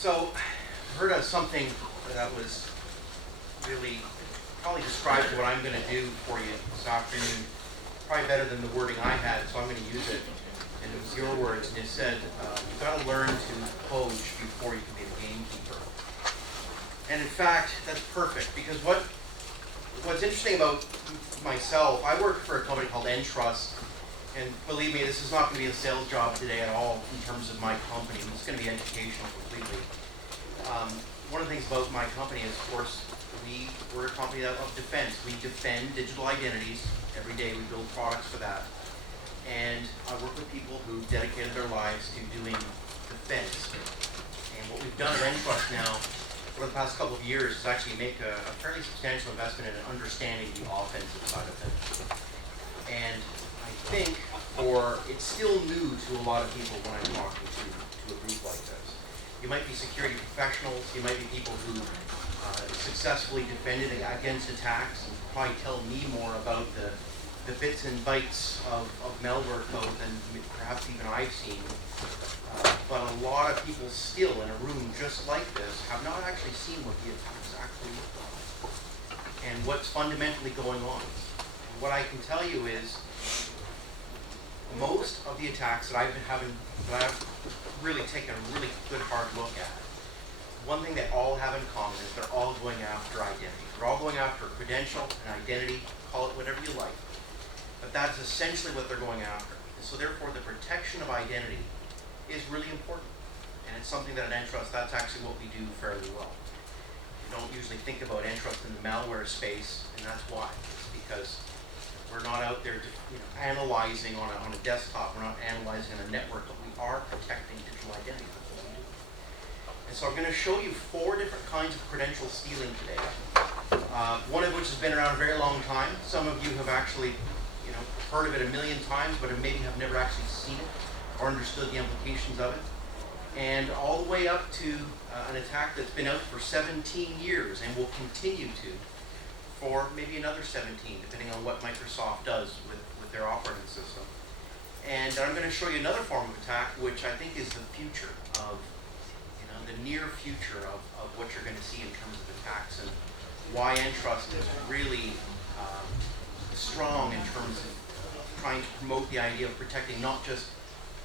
So, I heard of something that was really probably describes what I'm going to do for you this afternoon. Probably better than the wording I had, so I'm going to use it. And it was your words, and it said, you've got to learn to poach before you can be the gamekeeper. And in fact, that's perfect, because what's interesting about myself, I work for a company called Entrust, and believe me, this is not going to be a sales job today at all in terms of my company. It's going to be educational completely. One of the things about my company is, of course, we're a company of defense. We defend digital identities. Every day we build products for that. And I work with people who've dedicated their lives to doing defense. And what we've done at Entrust now over the past couple of years is actually make a fairly substantial investment in understanding the offensive side of things. And I think it's still new to a lot of people when I'm talking to a group like this. You might be security professionals, you might be people who successfully defended against attacks, and probably tell me more about the bits and bytes of malware code than perhaps even I've seen. But a lot of people still in a room just like this have not actually seen what the attacks actually look like and what's fundamentally going on. And what I can tell you is most of the attacks that I've really taken a really good hard look at, one thing they all have in common is they're all going after identity. They're all going after a credential, an identity, call it whatever you like. But that's essentially what they're going after. And so therefore the protection of identity is really important. And it's something that at Entrust, that's actually what we do fairly well. You don't usually think about Entrust in the malware space, and that's why. It's because we're not out there analyzing on a desktop, we're not analyzing on a network, but we are protecting digital identity. That's what we do. And so I'm going to show you 4 different kinds of credential stealing today. One of which has been around a very long time. Some of you have actually heard of it a million times, but maybe have never actually seen it or understood the implications of it. And all the way up to an attack that's been out for 17 years and will continue to for maybe another 17, depending on what Microsoft does with their operating system. And I'm going to show you another form of attack, which I think is the future of, the near future of what you're going to see in terms of attacks, and why Entrust is really strong in terms of trying to promote the idea of protecting not just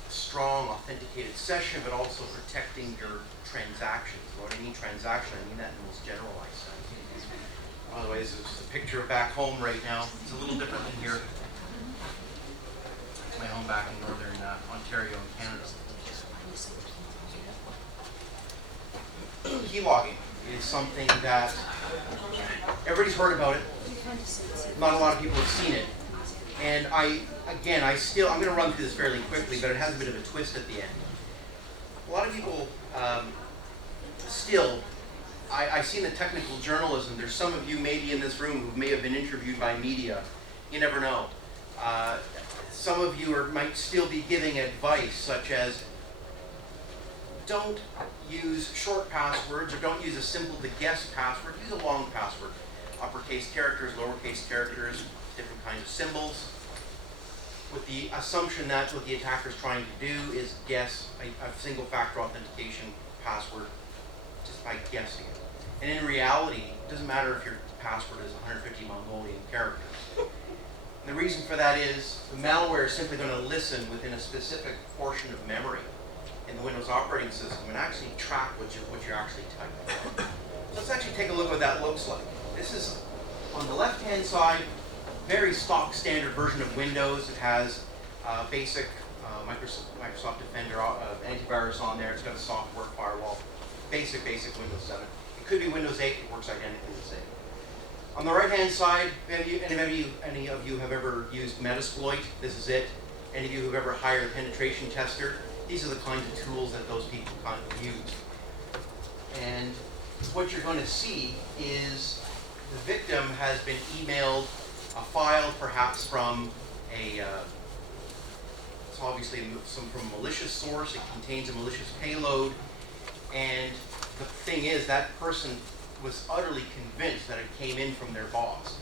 a strong authenticated session, but also protecting your transactions. What I mean transaction, I mean that in the most generalized sense. By the way, this is just a picture of back home right now. It's a little different than here. It's my home back in northern Ontario in Canada. Key logging is something that everybody's heard about it. Not a lot of people have seen it. And I'm going to run through this fairly quickly, but it has a bit of a twist at the end. A lot of people I see in the technical journalism, there's some of you maybe in this room who may have been interviewed by media. You never know. Some of you might still be giving advice, such as don't use short passwords, or don't use a simple to guess password. Use a long password. Uppercase characters, lowercase characters, different kinds of symbols, with the assumption that what the attacker is trying to do is guess a single-factor authentication password just by guessing it. And in reality, it doesn't matter if your password is 150 Mongolian characters. And the reason for that is the malware is simply going to listen within a specific portion of memory in the Windows operating system and actually track what you're actually typing. Let's actually take a look at what that looks like. This is, on the left-hand side, very stock standard version of Windows. It has basic Microsoft Defender antivirus on there. It's got a software firewall. Basic Windows 7. It could be Windows 8. It works identically the same. On the right-hand side, any of you have ever used Metasploit? This is it. Any of you who have ever hired a penetration tester? These are the kinds of tools that those people kind of use. And what you're going to see is the victim has been emailed a file, perhaps from it's obviously from a malicious source. It contains a malicious payload, and the thing is that person was utterly convinced that it came in from their boss.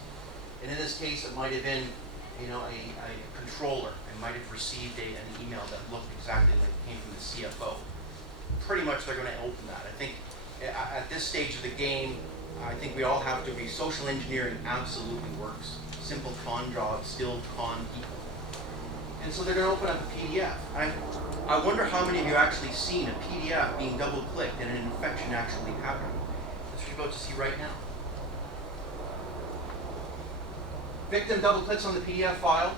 And in this case, it might have been, a controller, and might have received an email that looked exactly like it came from the CFO. pretty much they're going to open that. I think at this stage of the game, I think we all have to agree social engineering absolutely works. Simple con jobs still con people. And so they're going to open up a PDF. I wonder how many of you actually seen a PDF being double-clicked and an infection actually happening. That's what you're about to see right now. Victim double-clicks on the PDF file.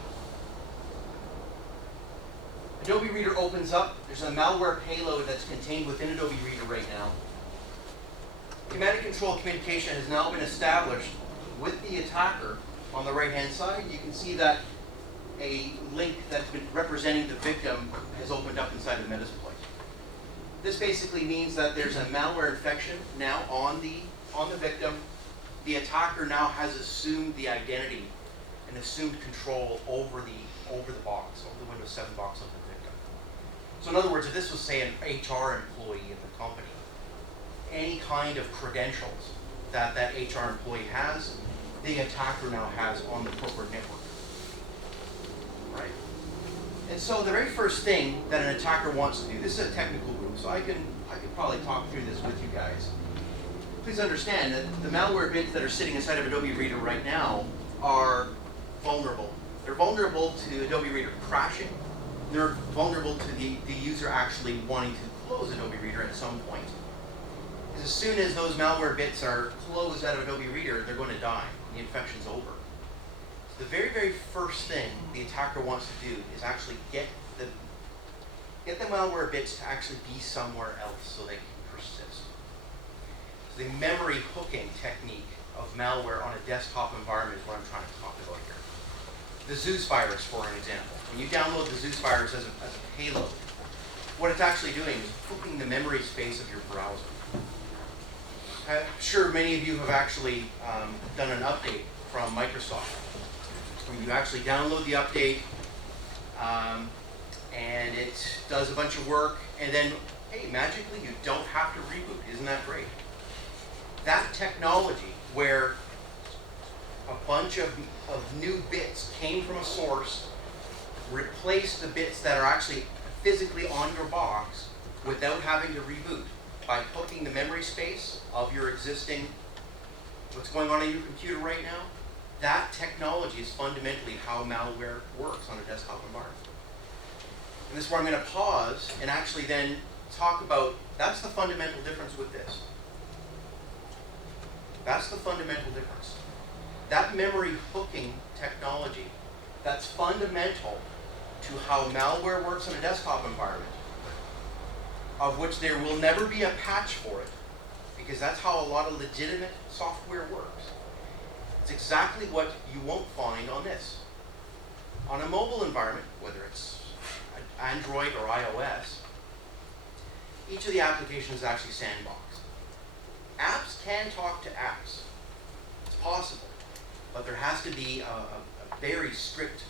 Adobe Reader opens up. There's a malware payload that's contained within Adobe Reader right now. Command and control communication has now been established with the attacker. On the right-hand side, you can see that a link that's been representing the victim has opened up inside of Metasploit. This basically means that there's a malware infection now on the victim. The attacker now has assumed the identity and assumed control over the box, over the Windows 7 box of the victim. So in other words, if this was, say, an HR employee of the company, any kind of credentials that HR employee has, the attacker now has on the corporate network. Right? And so the very first thing that an attacker wants to do, this is a technical group, so I could probably talk through this with you guys. Please understand that the malware bits that are sitting inside of Adobe Reader right now are vulnerable. They're vulnerable to Adobe Reader crashing. They're vulnerable to the user actually wanting to close Adobe Reader at some point. Because as soon as those malware bits are closed out of Adobe Reader, they're going to die. The infection's over. So the very, very first thing the attacker wants to do is actually get the malware bits to actually be somewhere else so they can persist. So the memory hooking technique of malware on a desktop environment is what I'm trying to talk about here. The Zeus virus, for an example. When you download the Zeus virus as a payload, what it's actually doing is hooking the memory space of your browser. I'm sure many of you have actually done an update from Microsoft, where you actually download the update, and it does a bunch of work, and then, hey, magically you don't have to reboot. Isn't that great? That technology, where a bunch of new bits came from a source, replaced the bits that are actually physically on your box without having to reboot, by hooking the memory space of your existing, what's going on in your computer right now, that technology is fundamentally how malware works on a desktop environment. And this is where I'm going to pause and actually then talk about, that's the fundamental difference with this. That's the fundamental difference. That memory hooking technology, that's fundamental to how malware works in a desktop environment, of which there will never be a patch for it, because that's how a lot of legitimate software works. It's exactly what you won't find on this. On a mobile environment, whether it's Android or iOS, each of the applications is actually sandboxed. Apps can talk to apps. It's possible, but there has to be a very strict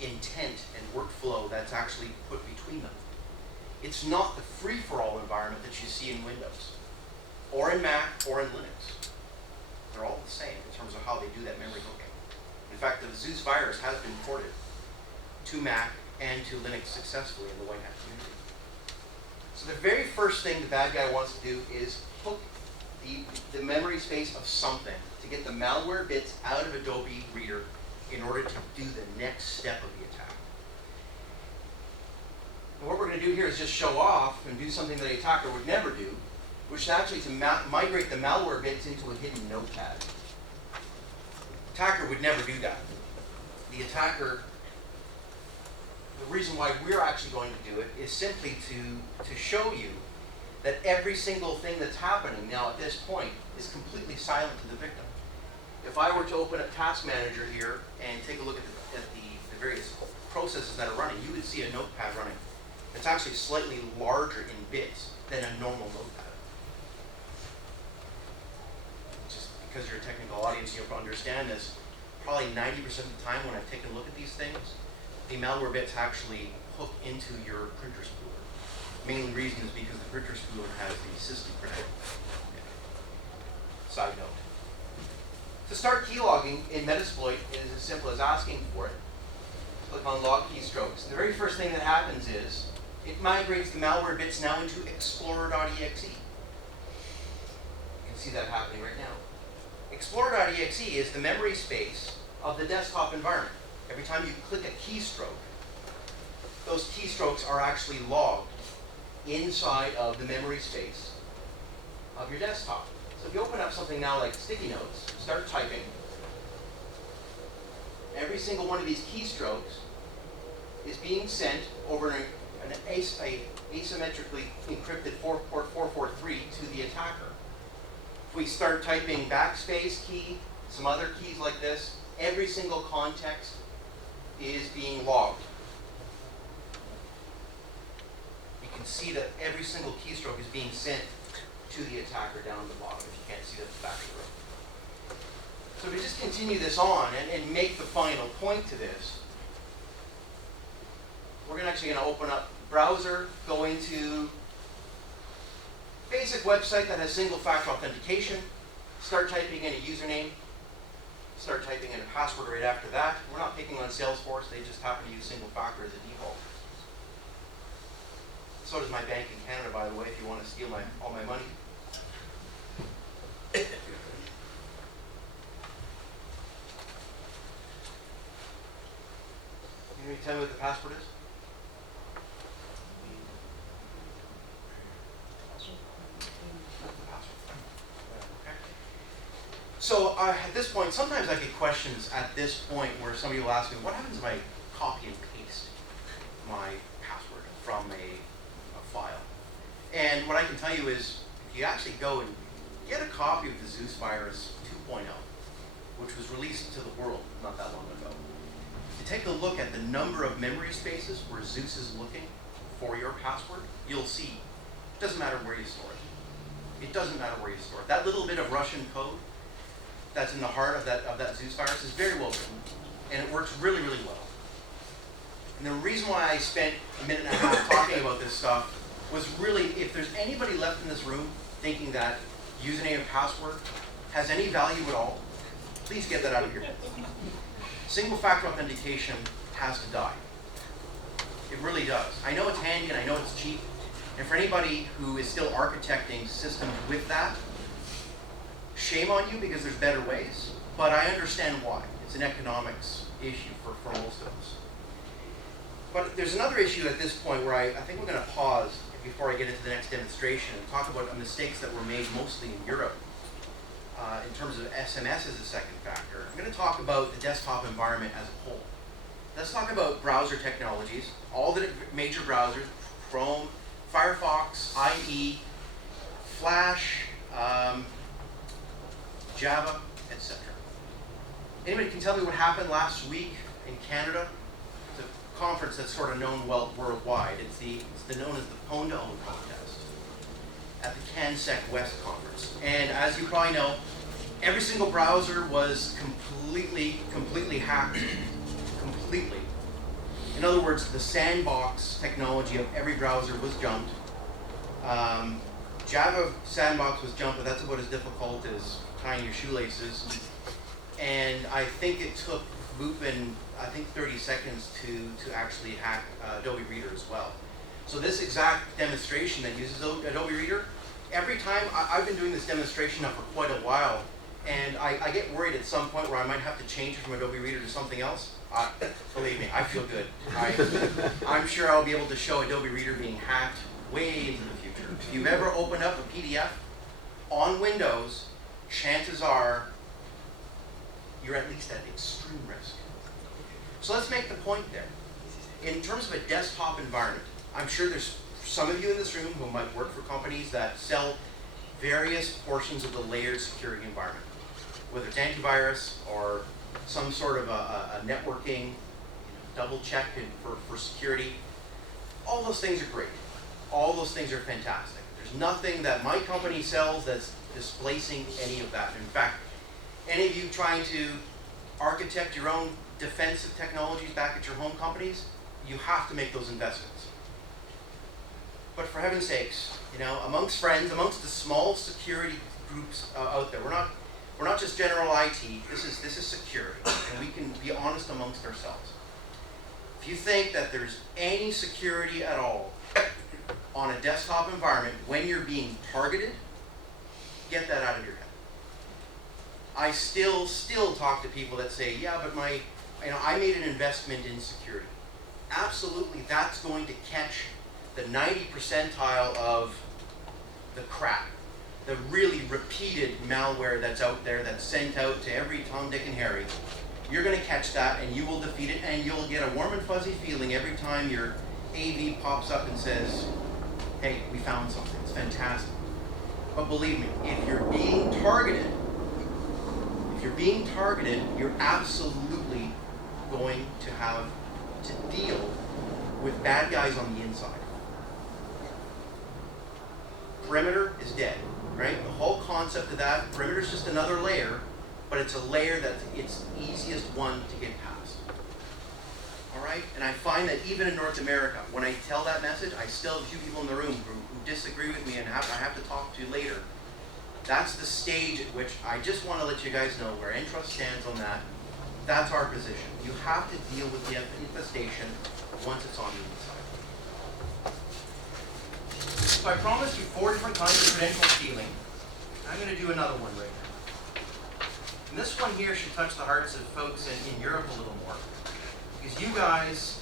intent and workflow that's actually put between them. It's not the free-for-all environment that you see in Windows, or in Mac, or in Linux. They're all the same in terms of how they do that memory hooking. In fact, the Zeus virus has been ported to Mac and to Linux successfully in the white hat community. So the very first thing the bad guy wants to do is hook the memory space of something to get the malware bits out of Adobe Reader in order to do the next step of the attack. And what we're going to do here is just show off and do something that the attacker would never do, which is actually to migrate the malware bits into a hidden notepad. The attacker would never do that. The attacker, the reason why we're actually going to do it is simply to show you that every single thing that's happening now at this point is completely silent to the victim. If I were to open up Task Manager here and take a look at the various processes that are running, you would see a notepad running. It's actually slightly larger in bits than a normal notepad. Just because you're a technical audience, you have to understand this. Probably 90% of the time when I've taken a look at these things, the malware bits actually hook into your printer spooler. Main reason is because the printer spooler has the system printer. Side note. To start keylogging in Metasploit, it is as simple as asking for it. Click on log keystrokes. The very first thing that happens is It migrates the malware bits now into Explorer.exe. You can see that happening right now. Explorer.exe is the memory space of the desktop environment. Every time you click a keystroke, those keystrokes are actually logged inside of the memory space of your desktop. So if you open up something now like sticky notes, start typing, every single one of these keystrokes is being sent over an asymmetrically encrypted port 443 to the attacker. If we start typing backspace key, some other keys like this, every single context is being logged. You can see that every single keystroke is being sent to the attacker down the bottom, if you can't see that at the back of the room. So to just continue this on and make the final point to this, we're actually going to open up browser, go into basic website that has single-factor authentication, start typing in a username, start typing in a password right after that. We're not picking on Salesforce, they just happen to use single-factor as a default. So does my bank in Canada, by the way, if you want to steal all my money. Can you tell me what the password is? So at this point, sometimes I get questions at this point where somebody will ask me, what happens if I copy and paste my password from a file? And what I can tell you is, if you actually go and get a copy of the Zeus virus 2.0, which was released to the world not that long ago, to take a look at the number of memory spaces where Zeus is looking for your password, you'll see it doesn't matter where you store it. It doesn't matter where you store it. That little bit of Russian code that's in the heart of that Zeus virus is very well written, and it works really, really well. And the reason why I spent a minute and a half talking about this stuff was really, if there's anybody left in this room thinking that username and password has any value at all, please get that out of here. Single-factor authentication has to die. It really does. I know it's handy and I know it's cheap, and for anybody who is still architecting systems with that, shame on you, because there's better ways, but I understand why. It's an economics issue for most of us. But there's another issue at this point where I think we're going to pause before I get into the next demonstration and talk about the mistakes that were made mostly in Europe in terms of SMS as a second factor. I'm going to talk about the desktop environment as a whole. Let's talk about browser technologies, all the major browsers, Chrome, Firefox, IE, Flash, Java, etc. Anybody can tell me what happened last week in Canada? It's a conference that's sort of known worldwide. It's known as the Pwn to Own contest at the CanSec West conference. And as you probably know, every single browser was completely hacked. Completely. In other words, the sandbox technology of every browser was jumped. Java sandbox was jumped, but that's about as difficult as tying your shoelaces. And I think it took Boopin, 30 seconds to actually hack Adobe Reader as well. So this exact demonstration that uses Adobe Reader, every time, I've been doing this demonstration now for quite a while, and I get worried at some point where I might have to change it from Adobe Reader to something else. Believe me, I feel good. I'm sure I'll be able to show Adobe Reader being hacked way into the future. If you've ever opened up a PDF on Windows, chances are you're at least at extreme risk. So let's make the point there. In terms of a desktop environment, I'm sure there's some of you in this room who might work for companies that sell various portions of the layered security environment, whether it's antivirus or some sort of a networking, double check for security. All those things are great. All those things are fantastic. There's nothing that my company sells that's displacing any of that. In fact, any of you trying to architect your own defensive technologies back at your home companies, you have to make those investments. But for heaven's sakes, amongst friends, amongst the small security groups out there, we're not just general IT. This is security, and we can be honest amongst ourselves. If you think that there's any security at all on a desktop environment, when you're being targeted, get that out of your head. I still talk to people that say, yeah, but I made an investment in security. Absolutely, that's going to catch the 90 percentile of the crap, the really repeated malware that's out there, that's sent out to every Tom, Dick, and Harry. You're going to catch that, and you will defeat it, and you'll get a warm and fuzzy feeling every time your AV pops up and says, hey, we found something. It's fantastic. But believe me, if you're being targeted, you're absolutely going to have to deal with bad guys on the inside. Perimeter is dead, right? The whole concept of that, perimeter is just another layer, but it's a layer that's it's the easiest one to get past. All right? And I find that even in North America, when I tell that message, I still have a few people in the room who disagree with me and I have to talk to later. That's the stage at which I just want to let you guys know where Entrust stands on that. That's our position. You have to deal with the infestation once it's on the inside. So I promised you 4 different kinds of credential stealing. I'm going to do another one right now. And this one here should touch the hearts of folks in Europe a little more. Because you guys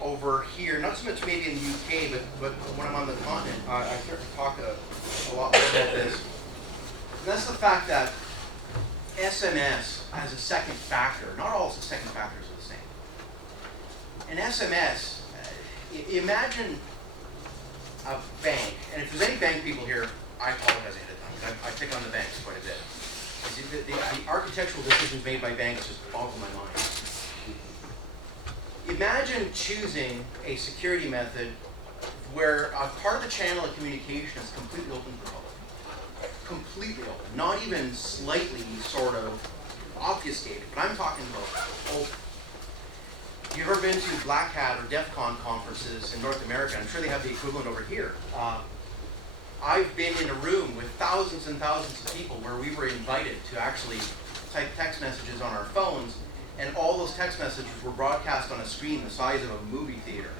over here, not so much maybe in the UK, but when I'm on the continent, I start to talk a lot more about this. And that's the fact that SMS has a second factor. Not all the second factors are the same. An SMS, imagine a bank, and if there's any bank people here, I apologize ahead of time, because I pick on the banks quite a bit. The architectural decisions made by banks just boggle my mind. Imagine choosing a security method where a part of the channel of communication is completely open to the public. Completely open, not even slightly sort of obfuscated, but I'm talking about open. If you've ever been to Black Hat or DEF CON conferences in North America, I'm sure they have the equivalent over here. I've been in a room with thousands and thousands of people where we were invited to actually type text messages on our phones, and all those text messages were broadcast on a screen the size of a movie theater,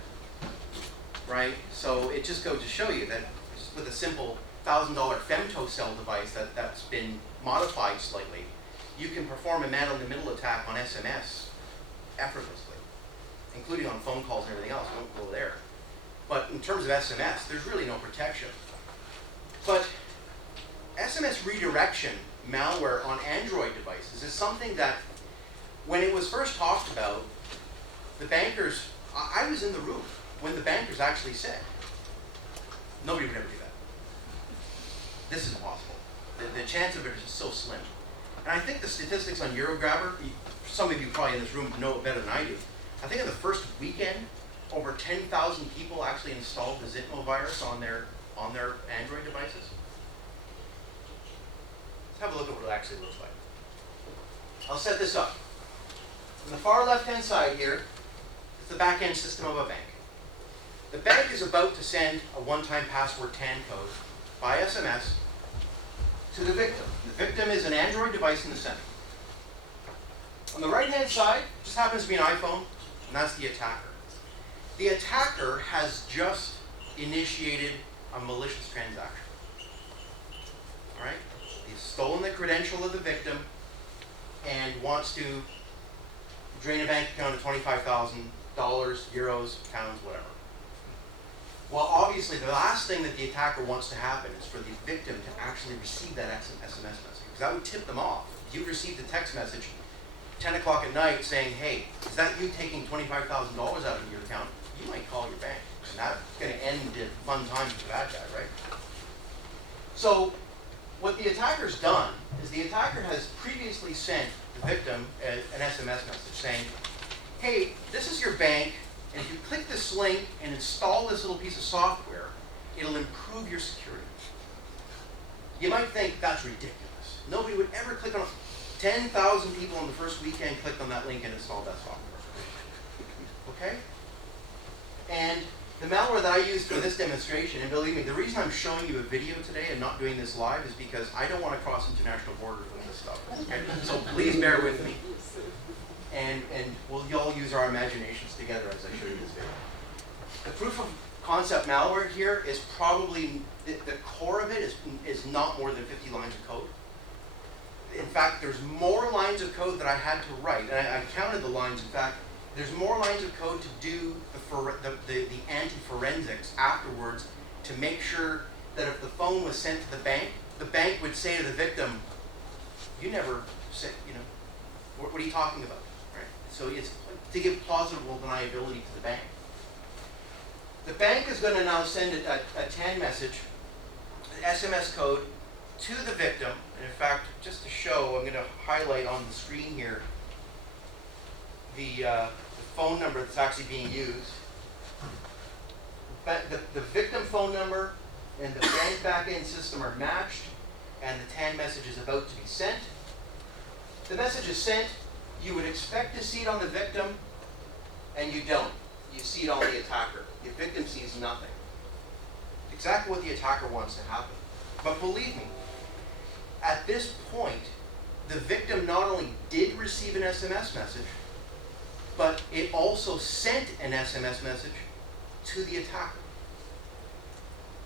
right? So it just goes to show you that just with a simple $1,000 femtocell device that's been modified slightly, you can perform a man-in-the-middle attack on SMS effortlessly, including on phone calls and everything else. Don't go there. But in terms of SMS, there's really no protection. But SMS redirection malware on Android devices is something that, when it was first talked about, the bankers, I was in the room when the bankers actually said, nobody would ever do that. This is impossible. The chance of it is so slim. And I think the statistics on Eurograbber, some of you probably in this room know it better than I do. I think in the first weekend, over 10,000 people actually installed the Zitmo virus on their Android devices. Let's have a look at what it actually looks like. I'll set this up. On the far left-hand side here is the back-end system of a bank. The bank is about to send a one-time password TAN code by SMS to the victim. The victim is an Android device in the center. On the right-hand side, just happens to be an iPhone, and that's the attacker. The attacker has just initiated a malicious transaction. All right? He's stolen the credential of the victim and wants to drain a bank account of $25,000, euros, pounds, whatever. Well, obviously, the last thing that the attacker wants to happen is for the victim to actually receive that SMS message, because that would tip them off. If you received a text message 10 o'clock at night saying, hey, is that you taking $25,000 out of your account? You might call your bank, and that's going to end the fun times for that guy, right? So what the attacker's done is the attacker has previously sent the victim an SMS message saying, hey, this is your bank, and if you click this link and install this little piece of software, it'll improve your security. You might think that's ridiculous. Nobody would ever click on it. 10,000 people on the first weekend clicked on that link and installed that software. Okay? And the malware that I used for this demonstration, and believe me, the reason I'm showing you a video today and not doing this live is because I don't want to cross international borders with this stuff. Okay? So please bear with me. And we'll all use our imaginations together as I show you this video. The proof of concept malware here is probably, the core of it is not more than 50 lines of code. In fact, there's more lines of code that I had to write, and I counted the lines. In fact, there's more lines of code to do the anti-forensics afterwards to make sure that if the phone was sent to the bank would say to the victim, you never said, what are you talking about? Right? So it's to give plausible deniability to the bank. The bank is going to now send a TAN message, an SMS code, to the victim. And in fact, just to show, I'm going to highlight on the screen here the phone number that's actually being used. The victim phone number and the bank backend system are matched, and the TAN message is about to be sent. The message is sent. You would expect to see it on the victim, and you don't. You see it on the attacker. The victim sees nothing. Exactly what the attacker wants to happen. But believe me, at this point, the victim not only did receive an SMS message, but it also sent an SMS message to the attacker.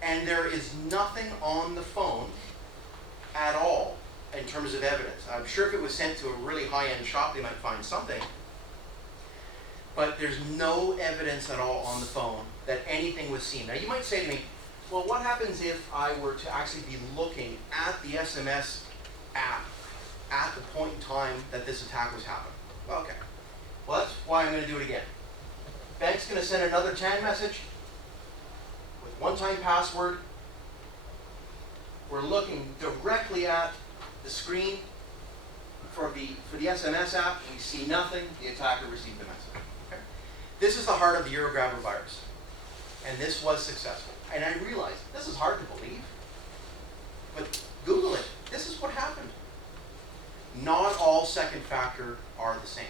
And there is nothing on the phone at all in terms of evidence. I'm sure if it was sent to a really high-end shop, they might find something. But there's no evidence at all on the phone that anything was seen. Now you might say to me, well, what happens if I were to actually be looking at the SMS app at the point in time that this attack was happening? Well, okay. Well, that's why I'm going to do it again. Bank's going to send another TAN message with one-time password. We're looking directly at the screen for the SMS app. We see nothing. The attacker received the message. Okay? This is the heart of the Eurograbber virus. And this was successful. And I realized this is hard to believe. But Google it. This is what happened. Not all second factor are the same.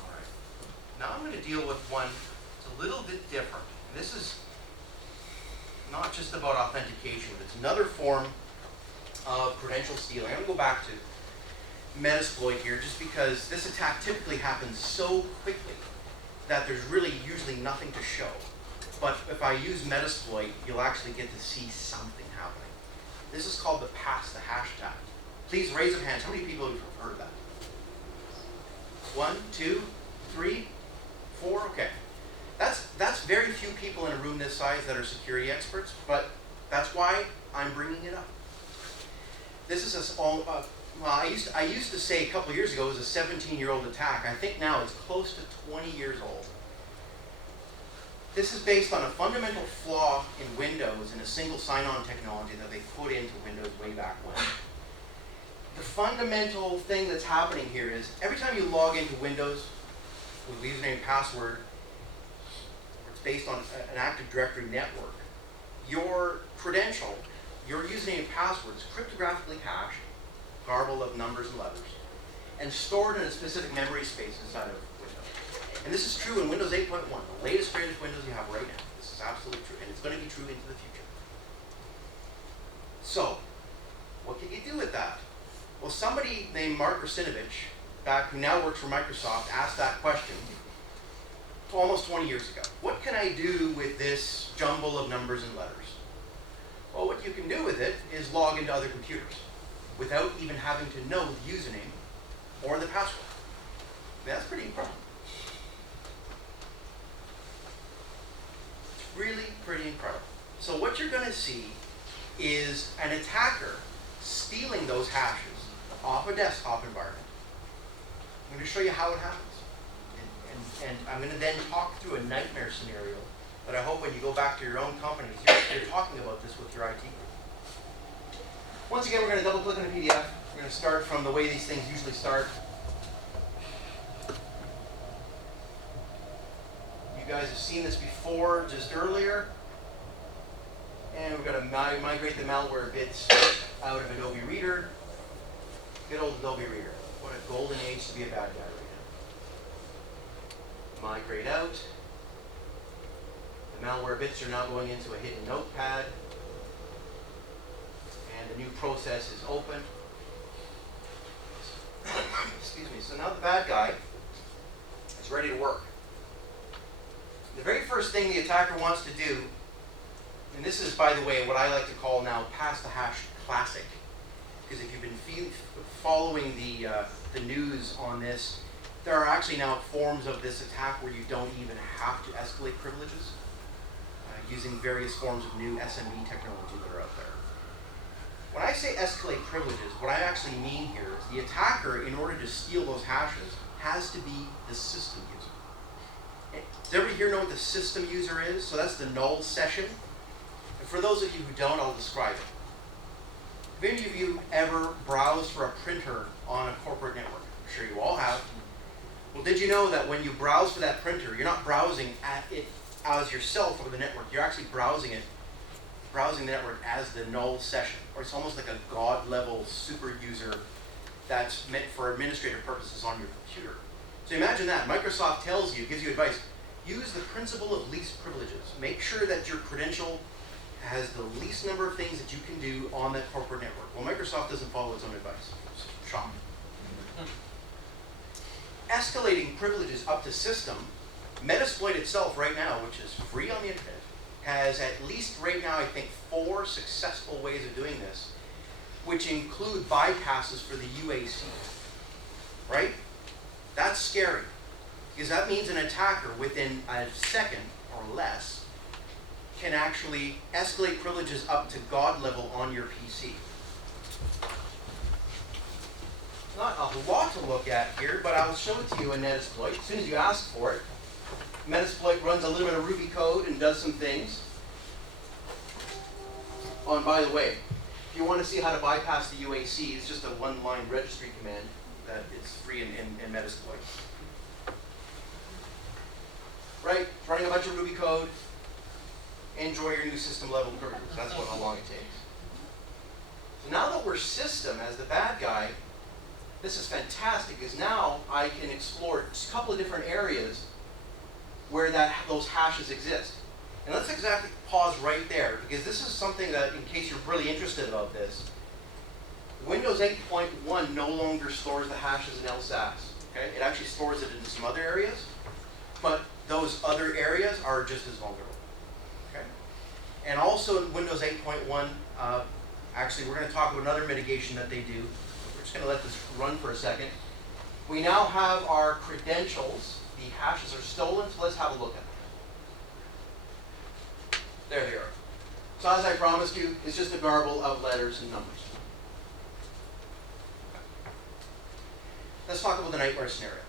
All right. Now I'm going to deal with one that's a little bit different. This is not just about authentication, but it's another form of credential stealing. I'm going to go back to Metasploit here just because this attack typically happens so quickly that there's really usually nothing to show. But if I use Metasploit, you'll actually get to see something happening. This is called the pass the hash tag. Please raise your hands. How many people have heard of that? 1, 2, 3, 4. Okay. That's very few people in a room this size that are security experts, but that's why I'm bringing it up. This is well, I used to say a couple years ago it was a 17-year-old attack. I think now it's close to 20 years old. This is based on a fundamental flaw in Windows in a single sign-on technology that they put into Windows way back when. The fundamental thing that's happening here is every time you log into Windows with username and password, it's based on an Active Directory network. Your credential, your username and password is cryptographically hashed, garbled of numbers and letters, and stored in a specific memory space inside of Windows. And this is true in Windows 8.1, the latest, greatest Windows you have right now. This is absolutely true, and it's going to be true into the future. So, what can you do with that? Well, somebody named Mark Rusinovich, who now works for Microsoft, asked that question almost 20 years ago. What can I do with this jumble of numbers and letters? Well, what you can do with it is log into other computers without even having to know the username or the password. That's pretty incredible. It's really pretty incredible. So what you're going to see is an attacker stealing those hashes off a desktop environment. I'm going to show you how it happens. And I'm going to then talk through a nightmare scenario that I hope when you go back to your own companies, you're talking about this with your IT group. Once again, we're going to double click on the PDF. We're going to start from the way these things usually start. You guys have seen this before just earlier. And we're going to migrate the malware bits out of Adobe Reader. Good old Adobe Reader. What a golden age to be a bad guy right now. Migrate out. The malware bits are now going into a hidden notepad. And the new process is open. now the bad guy is ready to work. The very first thing the attacker wants to do, and this is, by the way, what I like to call now pass the hash classic, because if you've been following the news on this, there are actually now forms of this attack where you don't even have to escalate privileges using various forms of new SMB technology that are out there. When I say escalate privileges, what I actually mean here is the attacker, in order to steal those hashes, has to be the system user. Does everybody here know what the system user is? So that's the null session. And for those of you who don't, I'll describe it. Have any of you ever browsed for a printer on a corporate network? I'm sure you all have. Well, did you know that when you browse for that printer, you're not browsing at it as yourself over the network. You're actually browsing the network as the null session, or it's almost like a god-level super user that's meant for administrative purposes on your computer. So imagine that. Microsoft tells you, gives you advice, use the principle of least privileges. Make sure that your credential has the least number of things that you can do on that corporate network. Well, Microsoft doesn't follow its own advice. It's shocking. Escalating privileges up to system, Metasploit itself right now, which is free on the internet, has at least right now, I think, 4 successful ways of doing this, which include bypasses for the UAC. Right? That's scary, because that means an attacker within a second or less can actually escalate privileges up to God level on your PC. Not a lot to look at here, but I'll show it to you in Metasploit as soon as you ask for it. Metasploit runs a little bit of Ruby code and does some things. Oh, and by the way, if you want to see how to bypass the UAC, it's just a one-line registry command that it's free in Metasploit. Right? It's running a bunch of Ruby code. Enjoy your new system level privileges. That's how long it takes. So now that we're system as the bad guy, this is fantastic, because now I can explore a couple of different areas where those hashes exist. And let's exactly pause right there, because this is something that, in case you're really interested about this, Windows 8.1 no longer stores the hashes in LSAS. Okay? It actually stores it into some other areas, but those other areas are just as vulnerable. Okay? And also in Windows 8.1, actually we're going to talk about another mitigation that they do. We're just going to let this run for a second. We now have our credentials. The hashes are stolen, so let's have a look at them. There they are. So as I promised you, it's just a garble of letters and numbers. Let's talk about the nightmare scenario.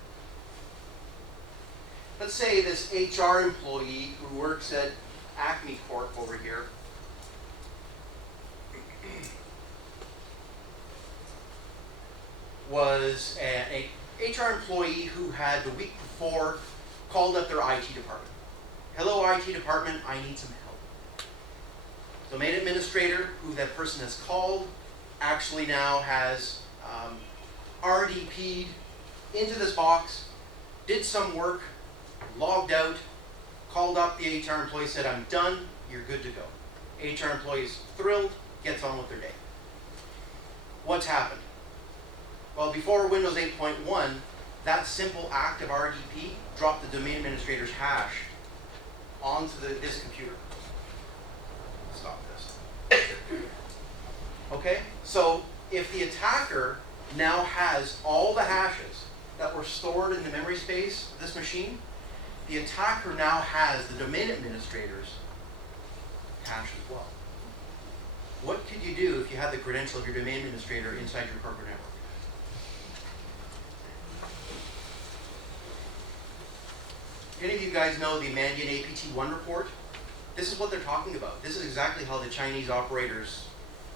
Let's say this HR employee who works at Acme Corp over here was an HR employee who had the week before called up their IT department. Hello, IT department, I need some help. The domain administrator, who that person has called, actually now has RDP'd into this box, did some work, logged out, called up the HR employee, said, I'm done, you're good to go. HR employee is thrilled, gets on with their day. What's happened? Well, before Windows 8.1, that simple act of RDP dropped the domain administrator's hash onto this computer. Stop this. Okay, so if the attacker now has all the hashes that were stored in the memory space of this machine, the attacker now has the domain administrator's hash as well. What could you do if you had the credential of your domain administrator inside your corporate network? Any of you guys know the Mandiant APT1 report? This is what they're talking about. This is exactly how the Chinese operators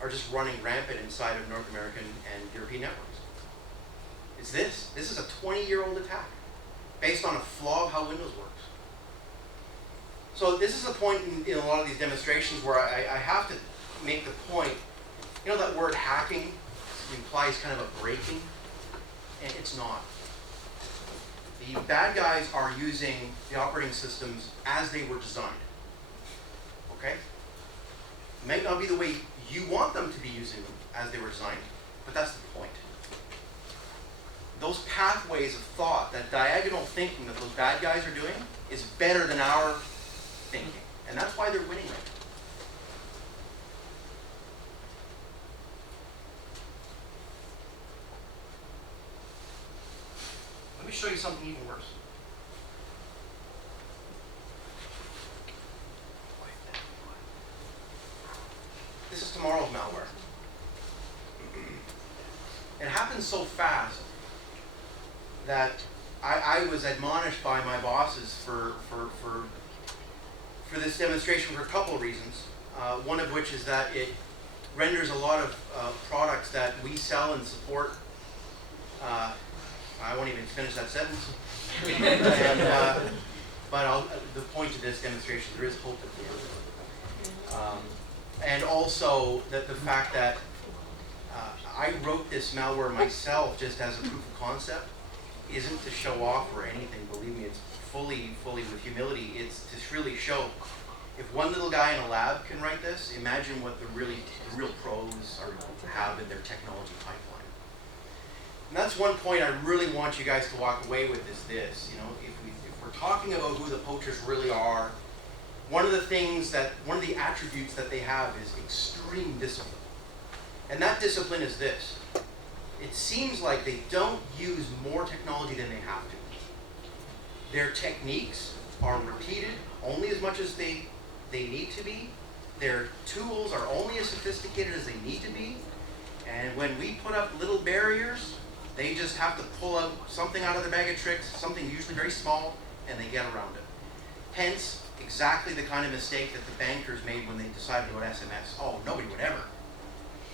are just running rampant inside of North American and European networks. It's this. This is a 20-year-old attack based on a flaw of how Windows works. So this is a point in a lot of these demonstrations where I have to make the point, you know that word hacking implies kind of a breaking, and it's not. The bad guys are using the operating systems as they were designed. Okay? It might not be the way you want them to be using them as they were designed, but that's the point. those pathways of thought, that diagonal thinking that those bad guys are doing is better than our thinking. And that's why they're winning right now. Let me show you something even worse. This is tomorrow's malware. It happens so fast that I was admonished by my bosses for this demonstration for a couple of reasons. One of which is that it renders a lot of products that we sell and support. I won't even finish that sentence. But the point of this demonstration, there is hope at the end. And also the fact that I wrote this malware myself just as a proof of concept, isn't to show off or anything. Believe me, it's fully with humility. It's to really show. If one little guy in a lab can write this, imagine what the real pros have in their technology pipeline. And that's one point I really want you guys to walk away with is this. You know, if we're talking about who the poachers really are, one of the attributes that they have is extreme discipline. And that discipline is this. It seems like they don't use more technology than they have to. Their techniques are repeated only as much as they need to be. Their tools are only as sophisticated as they need to be. And when we put up little barriers, they just have to pull out something out of their bag of tricks, something usually very small, and they get around it. Hence, exactly the kind of mistake that the bankers made when they decided to go to SMS. Oh, nobody would ever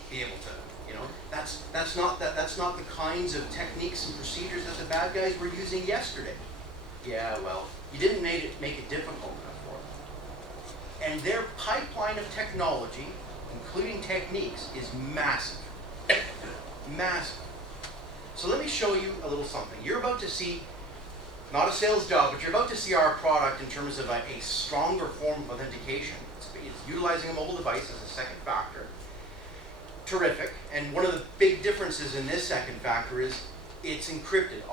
be able to, you know. That's not the kinds of techniques and procedures that the bad guys were using yesterday. Yeah, well, you didn't make it difficult enough for them. And their pipeline of technology, including techniques, is massive. Massive. So let me show you a little something. You're about to see, not a sales job, but you're about to see our product in terms of a stronger form of authentication. It's utilizing a mobile device as a second factor. Terrific. And one of the big differences in this second factor is it's encrypted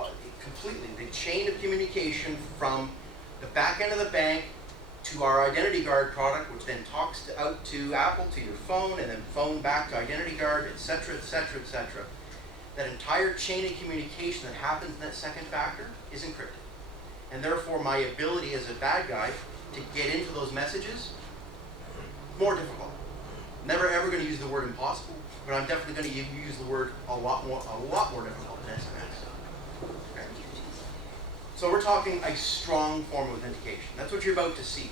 completely. The chain of communication from the back end of the bank to our Identity Guard product, which then talks out to Apple, to your phone, and then phone back to Identity Guard, etc., etc., etc. That entire chain of communication that happens in that second factor is encrypted. And therefore, my ability as a bad guy to get into those messages, more difficult. Never ever going to use the word impossible, but I'm definitely going to use the word a lot more difficult than SMS. Okay? So we're talking a strong form of authentication. That's what you're about to see.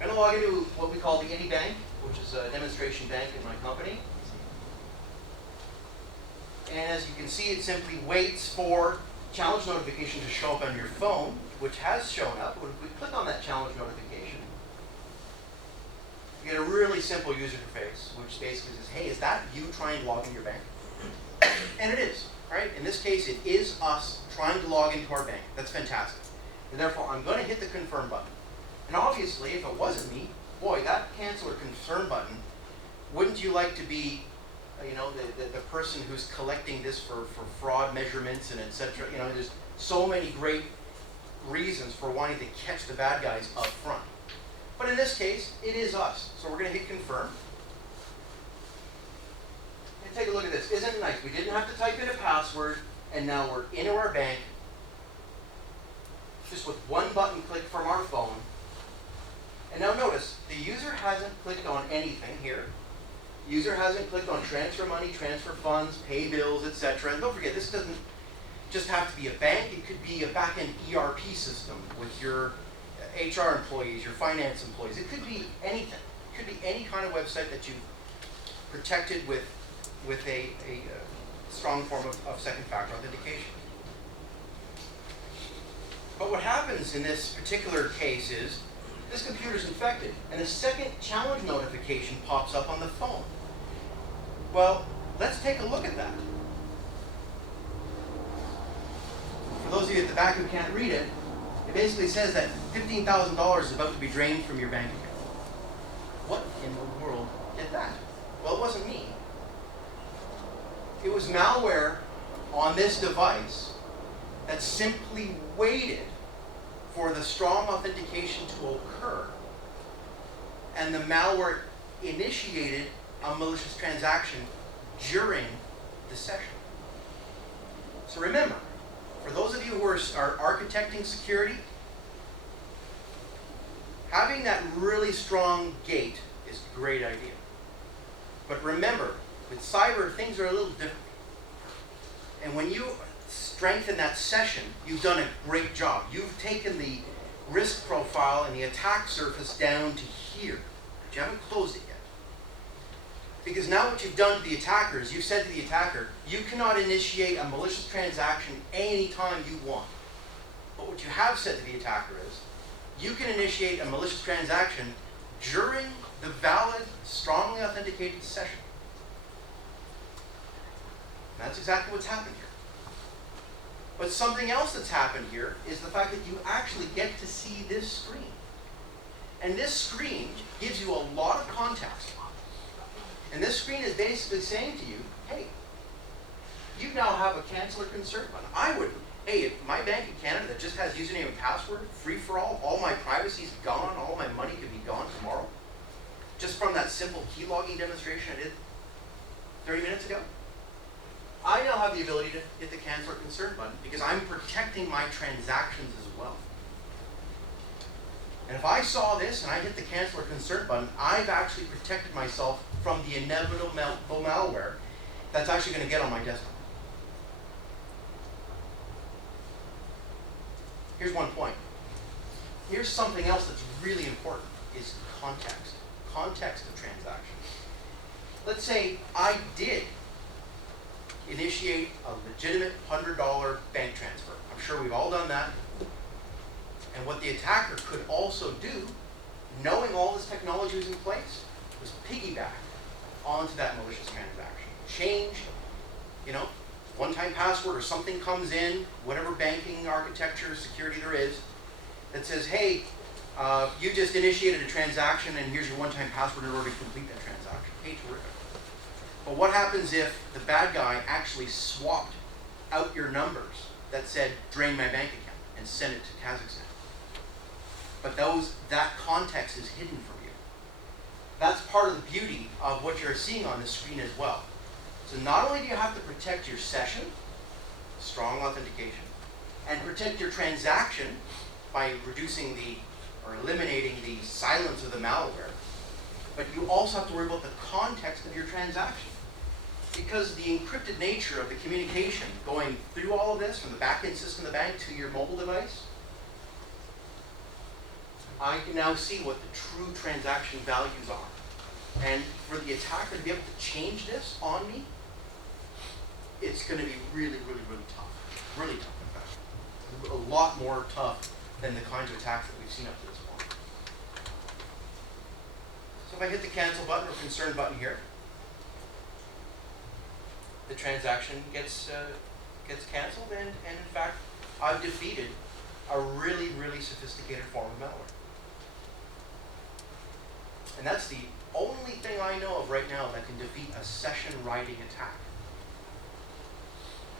I'm going to log into what we call the Any Bank, which is a demonstration bank in my company. And as you can see, it simply waits for challenge notification to show up on your phone, which has shown up. When we click on that challenge notification, you get a really simple user interface, which basically says, hey, is that you trying to log into your bank? And it is, right? In this case, it is us trying to log into our bank. That's fantastic. And therefore, I'm going to hit the confirm button. And obviously, if it wasn't me, boy, that cancel or confirm button, wouldn't you like to be the person who's collecting this for fraud measurements and etc. You know, there's so many great reasons for wanting to catch the bad guys up front. But in this case, it is us. So we're going to hit confirm. And take a look at this. Isn't it nice? We didn't have to type in a password, and now we're into our bank just with one button click from our phone. And now notice, the user hasn't clicked on anything here. User hasn't clicked on transfer money, transfer funds, pay bills, etc. And don't forget, this doesn't just have to be a bank. It could be a back-end ERP system with your HR employees, your finance employees. It could be anything. It could be any kind of website that you've protected with a strong form of second-factor authentication. But what happens in this particular case is this computer's infected, and a second challenge notification pops up on the phone. Well, let's take a look at that. For those of you at the back who can't read it, it basically says that $15,000 is about to be drained from your bank account. What in the world did that? Well, it wasn't me. It was malware on this device that simply waited for the strong authentication to occur, and the malware initiated a malicious transaction during the session. So remember, for those of you who are architecting security, having that really strong gate is a great idea. But remember, with cyber, things are a little different. And when you strengthen that session, you've done a great job. You've taken the risk profile and the attack surface down to here, but you haven't closed it yet. Because now what you've done to the attacker is you've said to the attacker, you cannot initiate a malicious transaction anytime you want. But what you have said to the attacker is, you can initiate a malicious transaction during the valid, strongly authenticated session. And that's exactly what's happened here. But something else that's happened here is the fact that you actually get to see this screen. And this screen gives you a lot of context. And this screen is basically saying to you, hey, you now have a cancel or concern button. I would, hey, if my bank in Canada that just has username and password, free for all my privacy's gone, all my money could be gone tomorrow, just from that simple key logging demonstration I did 30 minutes ago, I now have the ability to hit the cancel or concern button because I'm protecting my transactions as well. And if I saw this and I hit the cancel or concern button, I've actually protected myself from the inevitable malware that's actually going to get on my desktop. Here's one point. Here's something else that's really important, is context. Context of transactions. Let's say I did initiate a legitimate $100 bank transfer. I'm sure we've all done that. And what the attacker could also do, knowing all this technology was in place, was piggyback onto that malicious transaction. Change, one-time password or something comes in, whatever banking architecture, security there is, that says, hey, you just initiated a transaction and here's your one-time password in order to complete that transaction. Hey, terrific. But what happens if the bad guy actually swapped out your numbers that said, drain my bank account, and sent it to Kazakhstan? But that context is hidden from you. That's part of the beauty of what you're seeing on the screen as well. So not only do you have to protect your session, strong authentication, and protect your transaction by reducing or eliminating the silence of the malware, but you also have to worry about the context of your transaction. Because the encrypted nature of the communication going through all of this, from the back-end system of the bank to your mobile device, I can now see what the true transaction values are. And for the attacker to be able to change this on me, it's going to be really, really, really tough. Really tough, in fact. A lot more tough than the kinds of attacks that we've seen up to this point. So if I hit the cancel button or concern button here, the transaction gets canceled, and in fact, I've defeated a really, really sophisticated form of malware. And that's the only thing I know of right now that can defeat a session writing attack.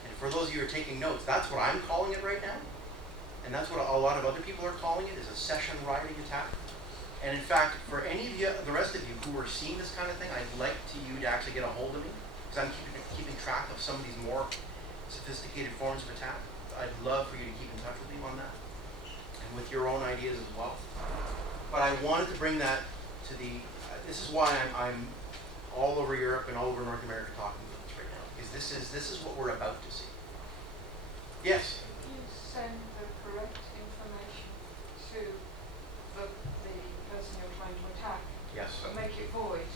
And for those of you who are taking notes, that's what I'm calling it right now. And that's what a lot of other people are calling it, is a session writing attack. And in fact, for any of you, the rest of you who are seeing this kind of thing, I'd like you to actually get a hold of me, because I'm keeping track of some of these more sophisticated forms of attack. I'd love for you to keep in touch with me on that, and with your own ideas as well. But I wanted to bring that to this is why I'm all over Europe and all over North America talking about this right now, because this is what we're about to see. Yes? You send the correct information to the person you're trying to attack, Yes. but make it void,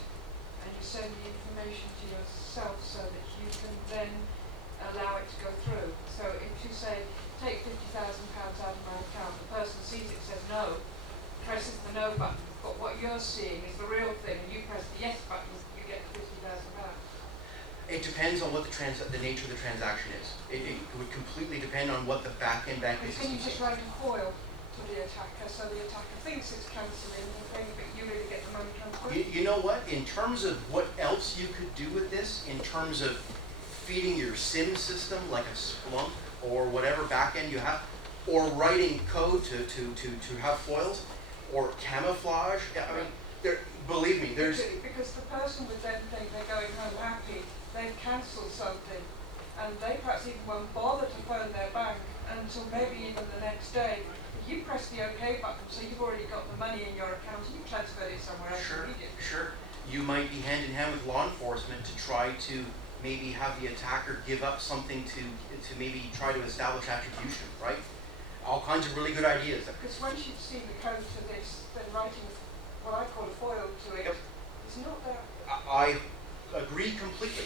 and you send the information to yourself so that you can then allow it to go through. So if you say, take £50,000 out of my account, the person sees it, says no, presses the no button, but what you're seeing is the real thing, and you press the yes button, you get £50,000. It depends on what the nature of the transaction is. It would completely depend on what the back-end bank is. Can you just write a foil to the attacker so the attacker thinks it's cancelling the thing, but you really get the money transferred? You know what? In terms of what else you could do with this, in terms of feeding your SIM system like a Splunk or whatever backend you have, or writing code to have foils, or camouflage. Yeah, I mean, believe me, there's... Because the person would then think they're going home happy, they've cancelled something, and they perhaps even won't bother to phone their bank until maybe even the next day. If you press the OK button, so you've already got the money in your account, and you transferred it somewhere else immediately. Sure. You might be hand in hand with law enforcement to try to maybe have the attacker give up something to maybe try to establish attribution, right? All kinds of really good ideas. Because once you've seen the code to this, then writing what I call a foil to it is not that. I agree completely.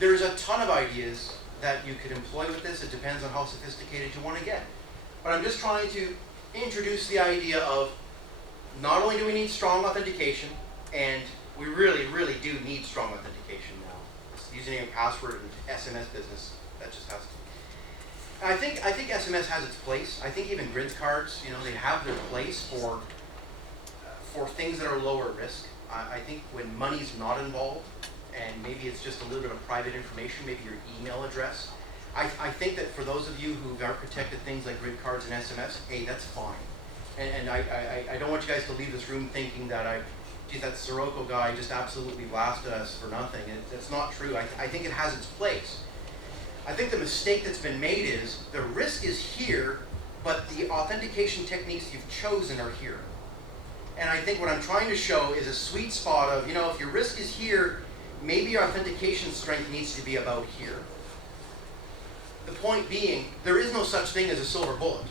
There's a ton of ideas that you could employ with this. It depends on how sophisticated you want to get. But I'm just trying to introduce the idea of not only do we need strong authentication, and we really, really do need strong authentication now. It's username and password and SMS business, that just has to. I think SMS has its place. I think even grid cards, they have their place for things that are lower risk. I think when money's not involved, and maybe it's just a little bit of private information, maybe your email address. I think that for those of you who've architected things like grid cards and SMS, hey, that's fine. And I don't want you guys to leave this room thinking that geez, that Soroko guy just absolutely blasted us for nothing. It's not true. I think it has its place. I think the mistake that's been made is the risk is here, but the authentication techniques you've chosen are here. And I think what I'm trying to show is a sweet spot of, if your risk is here, maybe your authentication strength needs to be about here. The point being, there is no such thing as a silver bullet.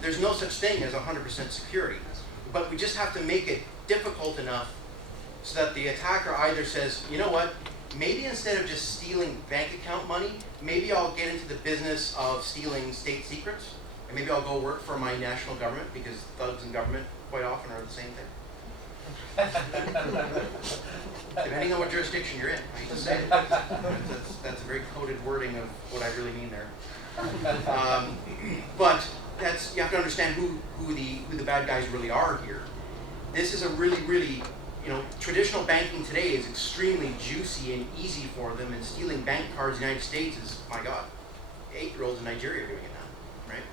There's no such thing as 100% security. But we just have to make it difficult enough so that the attacker either says, you know what, maybe instead of just stealing bank account money, maybe I'll get into the business of stealing state secrets, and maybe I'll go work for my national government, because thugs and government quite often are the same thing. Depending on what jurisdiction you're in, I hate to say it. That's a very coded wording of what I really mean there. But you have to understand who the bad guys really are here. This is a really, really, traditional banking today is extremely juicy and easy for them, and stealing bank cards in the United States is, my God, 8-year-olds in Nigeria are doing it now, right?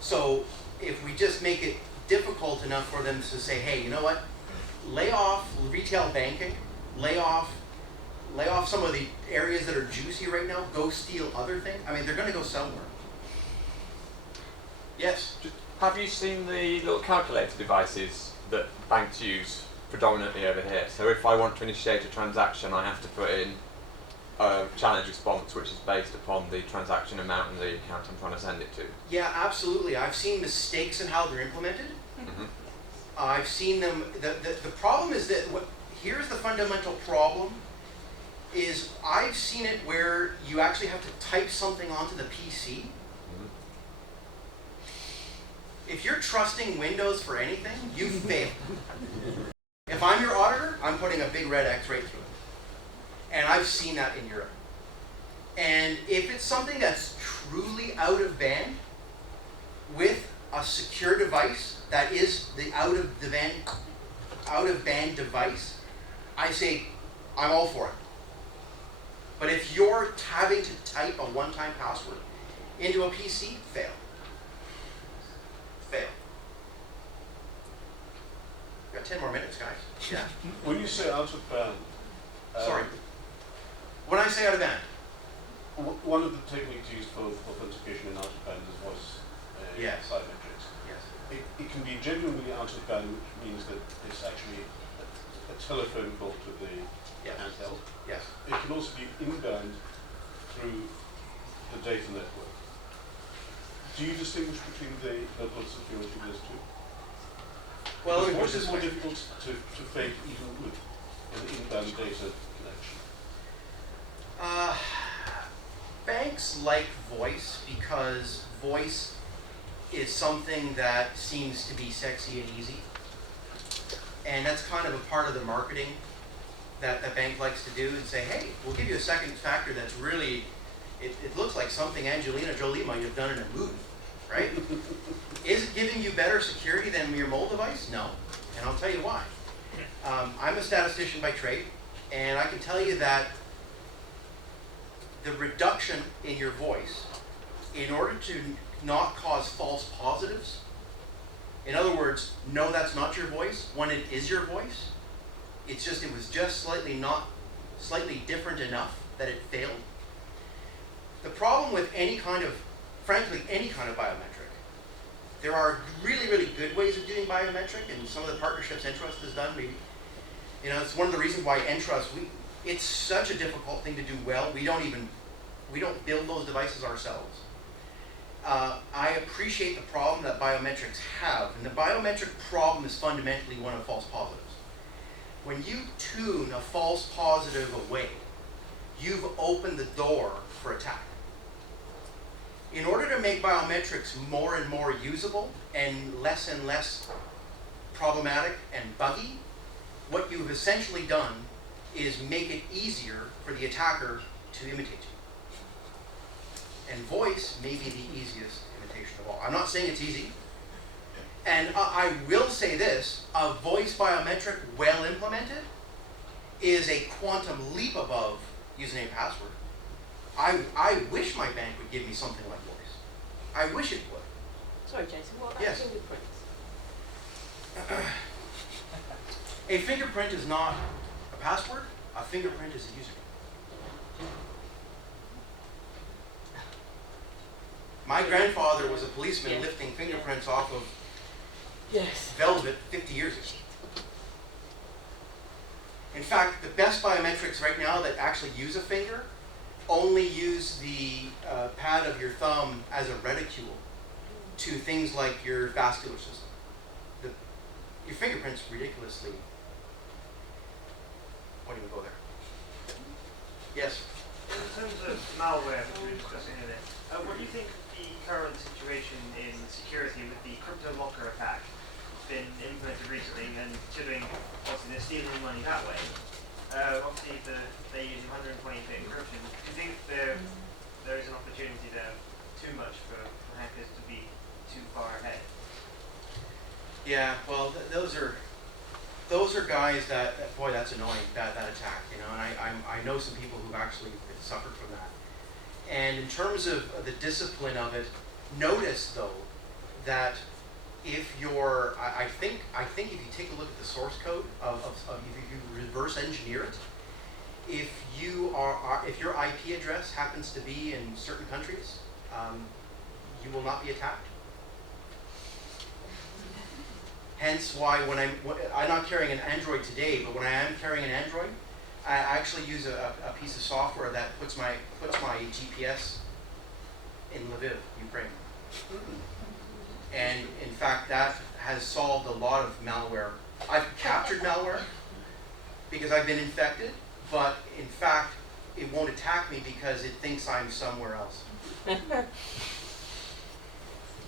So if we just make it difficult enough for them to say, hey, you know what, lay off retail banking, lay off some of the areas that are juicy right now, go steal other things. I mean, they're going to go somewhere. Yes? Have you seen the little calculator devices that banks use predominantly over here? So if I want to initiate a transaction, I have to put in a challenge response, which is based upon the transaction amount and the account I'm trying to send it to. Yeah, absolutely. I've seen mistakes in how they're implemented. Mm-hmm. I've seen them. The problem is that here's the fundamental problem. Is I've seen it where you actually have to type something onto the PC. Mm-hmm. If you're trusting Windows for anything, you fail. If I'm your auditor, I'm putting a big red X right through it. And I've seen that in Europe. And if it's something that's truly out of band with a secure device that is the out of band device, I say I'm all for it. But if you're having to type a one-time password into a PC, fail. Fail. We've got 10 more minutes, guys. Yeah. When you say out of band, Sorry. When I say out of band, one of the techniques used for authentication in out of band is voice Yes. biometrics. yes. It can be genuinely out of band, which means that it's actually a telephone call to the Yes. handheld. Yes. It can also be inbound through the data network. Do you distinguish between the level of security of those two? Well, let me Because put it voice this is more way. difficult to fake even with an inbound data connection. Banks like voice because voice is something that seems to be sexy and easy. And that's kind of a part of the marketing that the bank likes to do, and say, hey, we'll give you a second factor that's really, it looks like something Angelina Jolie might have done in a movie, right? Is it giving you better security than your mobile device? No, and I'll tell you why. I'm a statistician by trade, and I can tell you that the reduction in your voice, in order to not cause false positives, in other words, no, that's not your voice, when it is your voice, it was just slightly different enough that it failed. The problem with frankly, any kind of biometric, there are really, really good ways of doing biometric, and some of the partnerships Entrust has done, maybe, it's one of the reasons why Entrust, it's such a difficult thing to do well. We don't build those devices ourselves. I appreciate the problem that biometrics have, and the biometric problem is fundamentally one of false positives. When you tune a false positive away, you've opened the door for attack. In order to make biometrics more and more usable and less problematic and buggy, what you've essentially done is make it easier for the attacker to imitate you. And voice may be the easiest imitation of all. I'm not saying it's easy. And I will say this, a voice biometric well implemented is a quantum leap above username and password. I wish my bank would give me something like voice. I wish it would. Sorry, Jason, what about Yes. fingerprints? A fingerprint is not a password. A fingerprint is a username. My grandfather was a policeman lifting fingerprints off of velvet 50 years ago. In fact, the best biometrics right now that actually use a finger only use the pad of your thumb as a reticule to things like your vascular system. Your fingerprint's ridiculously... Why don't you go there? Yes? In terms of malware, which we were discussing earlier, what do you think the current situation in security with the crypto locker attack been implemented recently, and considering obviously they're stealing money that way, obviously they're using 120-bit encryption, do you think there is an opportunity there too much for hackers to be too far ahead? Yeah, well, those are guys that boy, that's annoying, that attack, and I know some people who've actually suffered from that. And in terms of the discipline of it, notice though that if you're, I think if you take a look at the source code if you reverse engineer it, if your IP address happens to be in certain countries, you will not be attacked. Hence why when I'm not carrying an Android today, but when I am carrying an Android, I actually use a piece of software that puts my GPS in Lviv, Ukraine. And in fact, that has solved a lot of malware. I've captured malware because I've been infected, but in fact, it won't attack me because it thinks I'm somewhere else.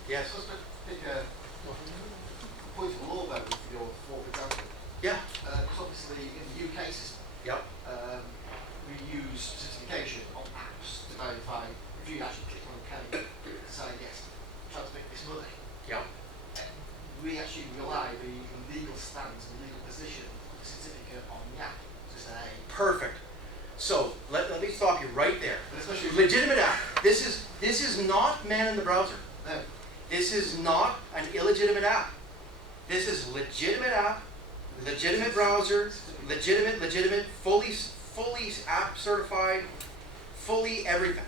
Yes? Just to pick a point of law though with your for example. Yeah. Because obviously in the UK system, Yep. we use certification on apps to verify if you actually click on OK to say yes, transmit this money. Yep. We actually rely the legal stance and legal position of the certificate on the app to say. Perfect. So let me stop you right there. But especially Legitimate app. This is not man in the browser. no. This is not an illegitimate app. This is legitimate app, legitimate browser, legitimate, fully app certified, fully everything.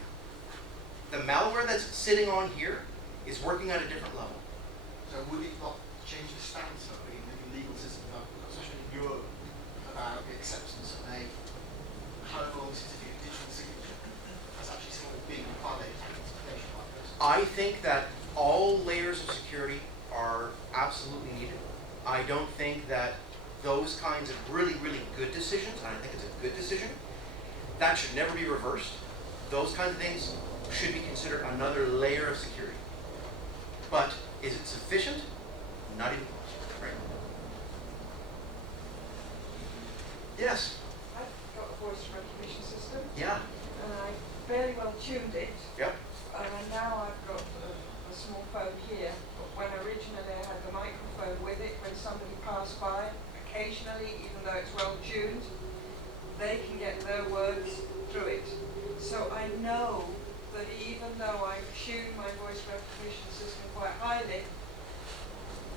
The malware that's sitting on here is working at a different level. So would it not change the stance of the legal system, especially in Europe, about the acceptance of a home certificate digital signature as actually something being required to certification like this? I think that all layers of security are absolutely needed. I don't think that those kinds of really, really good decisions, and I think it's a good decision, that should never be reversed. Those kinds of things should be considered another layer of security. But is it sufficient? Not even close. Right? Yes. I've got a voice recognition system, Yeah. and I fairly well tuned it. Yep. And now I've got a small phone here, but when originally I had the microphone with it, when somebody passed by, occasionally, even though it's well tuned, they can get their words through it. So I tune my voice recognition system quite highly,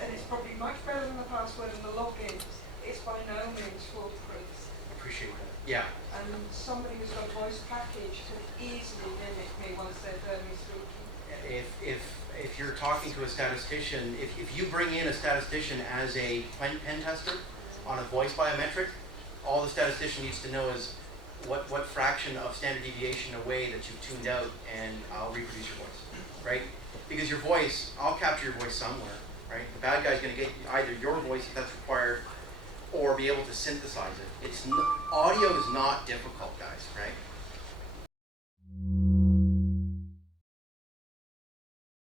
and it's probably much better than the password and the login. It's by no means foolproof. Appreciate that. Yeah. And somebody who's got a voice package could easily mimic me once they've heard me speaking. If you're talking to a statistician, if you bring in a statistician as a pen tester on a voice biometric, all the statistician needs to know is what fraction of standard deviation away that you've tuned out, and I'll reproduce your voice, right? Because your voice, I'll capture your voice somewhere, right? The bad guy's going to get either your voice if that's required, or be able to synthesize it. Audio is not difficult, guys, right?